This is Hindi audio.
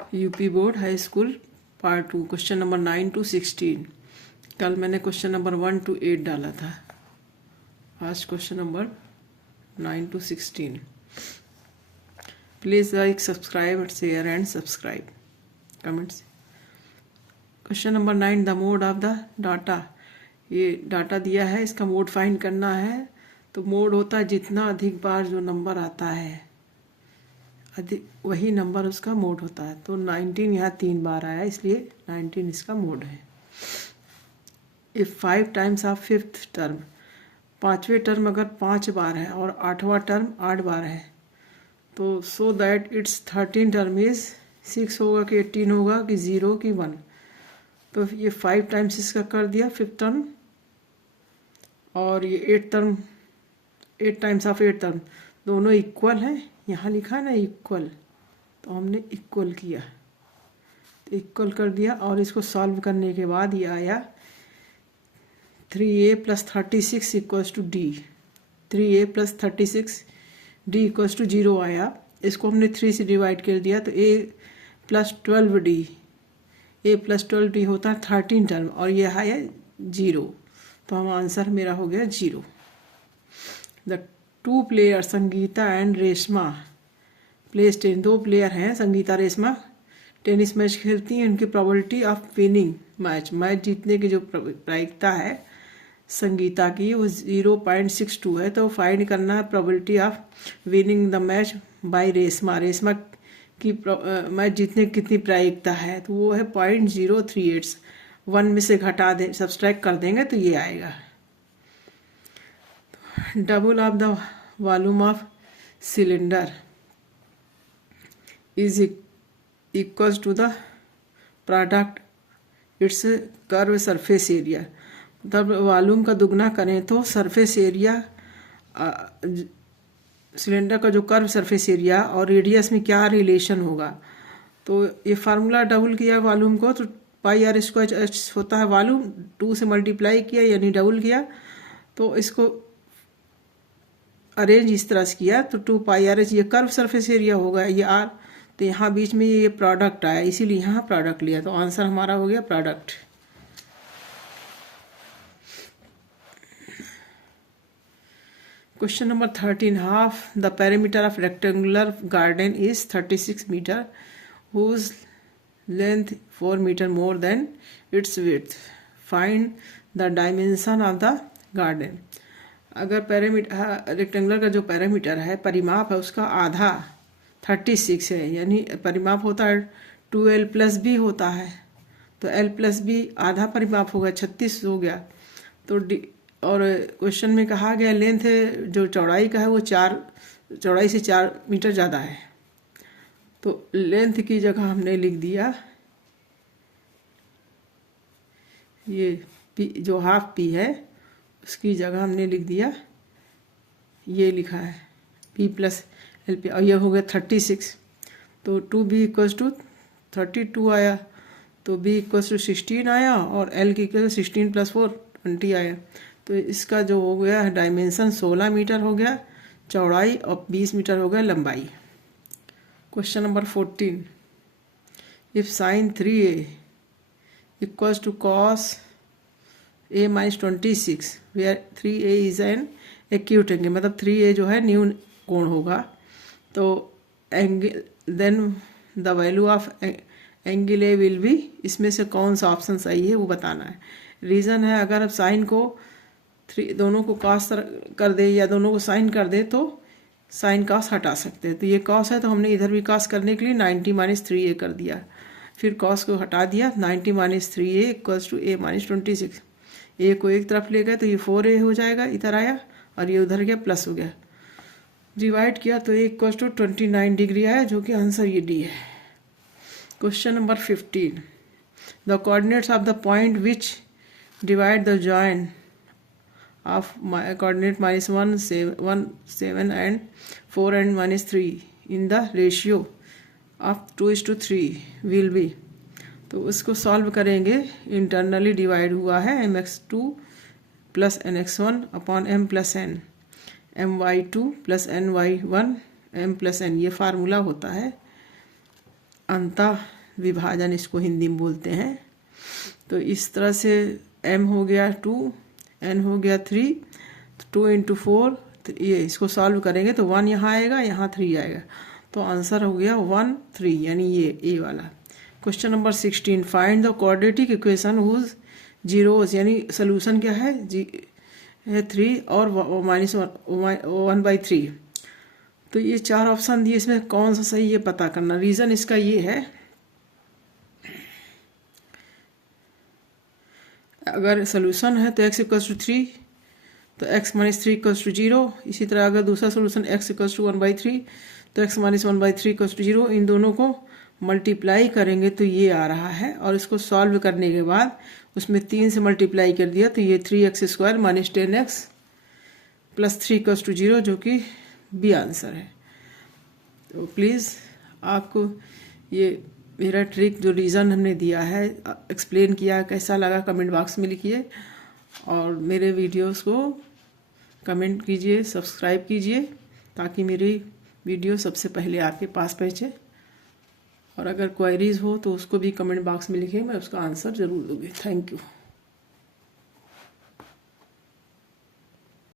UP board high school part 2 question number 9 to 16। कल मैंने क्वेश्चन नंबर 1 to 8 डाला था। आज question number 9 to 16। Please like, subscribe, share and subscribe comments. Question number 9, the mode of the data. ये डाटा दिया है, इसका मोड फाइंड करना है। तो मोड होता है जितना अधिक बार जो नंबर आता है अधिक वही नंबर उसका मोड होता है। तो 19 यहाँ 3 बार आया, इसलिए 19 इसका मोड है। If 5 times of fifth term, पाँचवें टर्म अगर 5 बार है और 8वां टर्म 8 बार है, तो so that it's 13 term is 6 होगा कि 18 होगा कि 0 कि 1। तो ये 5 टाइम्स इसका कर दिया फिफ्थ टर्म, और ये 8 टर्म 8 टाइम्स ऑफ 8 टर्म दोनों इक्वल हैं। यहाँ लिखा है ना इक्वल, तो हमने इक्वल किया, तो इक्वल कर दिया। और इसको सॉल्व करने के बाद ये आया 3a + 36 equals to D. 3a + 36 D equals to 0 आया। इसको हमने 3 से डिवाइड कर दिया, तो a + 12d, a + 12d होता है 13 टर्म, और ये है 0। तो हम आंसर मेरा हो गया 0। The 2 player Sangeeta and Reshma place ten. 2 player हैं, संगीता रेशमा टेनिस मैच खेलती हैं। उनकी प्रोबेबिलिटी ऑफ विनिंग मैच जीतने की जो प्रायिकता है संगीता की वो 0.62 है। तो फाइंड करना है probability of winning the match by Reshma. Reshma की मैच जीतने की कितनी प्रायिकता है, तो वो है 0.038। 1 में से घटा दे, सब्सट्रैक्ट कर देंगे तो ये आएगा। Double of the volume of cylinder is equals to the product its curve surface area. मतलब वॉल्यूम का दुगना करें तो सरफेस एरिया, सिलेंडर का जो कर्व सरफेस एरिया और रेडियस में क्या रिलेशन होगा। तो ये फार्मूला डबल किया वॉल्यूम को, तो πr² होता है वॉल्यूम, 2 से मल्टीप्लाई किया यानी डबल किया। तो इसको अरेंज इस तरह से किया, तो 2πr, ये कर्व सरफेस एरिया होगा, ये r, तो यहाँ बीच में ये प्रोडक्ट आया, इसीलिए यहाँ प्रोडक्ट लिया। तो आंसर हमारा हो गया product. Question number 13, half the perimeter of rectangular garden is 36 metre, whose length 4 metre more than its width. Find the dimension of the garden. अगर पैरामीटर रेक्टेंगुलर का जो पैरामीटर है, परिमाप है, उसका आधा 36 है, यानी परिमाप होता है 2l + b होता है, तो l + b आधा परिमाप होगा, 36 हो गया। तो और क्वेश्चन में कहा गया लेंथ जो चौड़ाई का है वो चौड़ाई से 4 मीटर ज़्यादा है। तो लेंथ की जगह हमने लिख दिया ये p, जो हाफ p है उसकी जगह हमने लिख दिया, ये लिखा है p + LP, और ये हो गया 36। तो 2b = 32 आया, तो b = 16 आया, और l की 16 + 4 20 आया। तो इसका जो हो गया डायमेंशन 16 मीटर हो गया चौड़ाई, और 20 मीटर हो गया लंबाई। Question number 14, if sin 3a = cos a - 26 where 3a is an acute angle, मतलब 3a जो है न्यून कोण होगा। तो angle then the value of angle A will be, इसमें से कौन सा ऑप्शन सही है वो बताना है। रीज़न है, अगर आप साइन को दोनों को कॉस कर दे या दोनों को साइन कर दे तो साइन कॉस हटा सकते हैं। तो ये कॉस है, तो हमने इधर भी कॉस करने के लिए 90 - 3a कर दिया, फिर कॉस को हटा दिया। 90 - 3a = a - 26। ए को एक तरफ ले गए तो ये 4a हो जाएगा, इधर आया, और ये उधर गया प्लस हो गया। डिवाइड किया तो a = 29 डिग्री आया, जो कि आंसर ये डी है। Question number 15, the coordinates of the point which divide the join of coordinate -1, 7 and 4 and -3 in the ratio of 2:3 will be. तो उसको सॉल्व करेंगे। इंटरनली डिवाइड हुआ है mx2 + nx1 / m + n, my2 + ny1 m + n, ये फार्मूला होता है। अंतः विभाजन इसको हिंदी में बोलते हैं। तो इस तरह से m हो गया 2, n हो गया 3, तो 2 × 4, तो ये इसको सॉल्व करेंगे तो 1 यहाँ आएगा, यहाँ 3 आएगा, तो आंसर हो गया 1 3, यानी ये ए वाला। Question number 16, find the quadratic equation whose zeros, यानी सोल्यूशन क्या है, है 3 और -1/3। तो ये 4 ऑप्शन दिए, इसमें कौन सा सही है पता करना। रीज़न इसका ये है, अगर सोल्यूशन है तो x = 3, तो x - 3 = 0। इसी तरह अगर दूसरा सोल्यूशन x = 1/3, तो x - 1/3 = 0। इन दोनों को मल्टीप्लाई करेंगे तो ये आ रहा है, और इसको सॉल्व करने के बाद उसमें 3 से मल्टीप्लाई कर दिया तो ये 3x² - 10x + 3 = 0, जो कि बी आंसर है। तो प्लीज़ आपको ये मेरा ट्रिक जो रीज़न हमने दिया है, एक्सप्लेन किया, कैसा लगा कमेंट बॉक्स में लिखिए, और मेरे वीडियोस को कमेंट कीजिए, सब्सक्राइब कीजिए, ताकि मेरी वीडियो सबसे पहले आपके पास पहुँचे। और अगर क्वेरीज हो तो उसको भी कमेंट बॉक्स में लिखिए, मैं उसका आंसर ज़रूर दूँगी। Thank you.